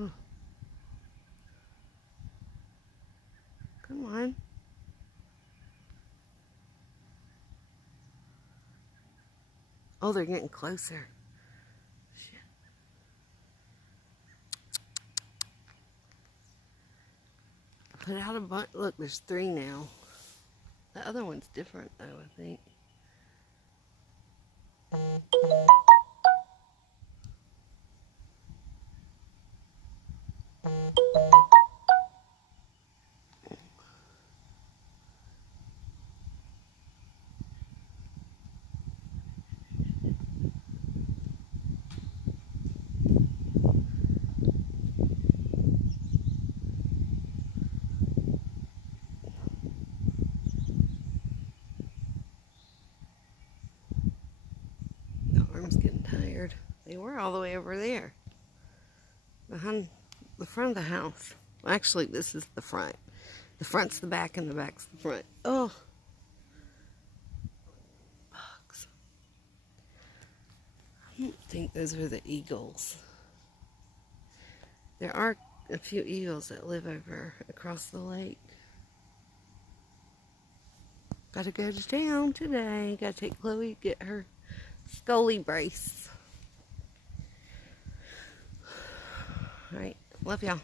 Oh, come on. Oh, they're getting closer. Shit. Put out a bunch. Look, there's 3 now. The other one's different, though, I think. The arm's getting tired. They were all the way over there. Behind the front of the house. Well, actually, this is the front. The front's the back and the back's the front. Oh. Bugs. I don't think those are the eagles. There are a few eagles that live over across the lake. Gotta go to town today. Gotta take Chloe to get her Scully brace. Alright, love y'all.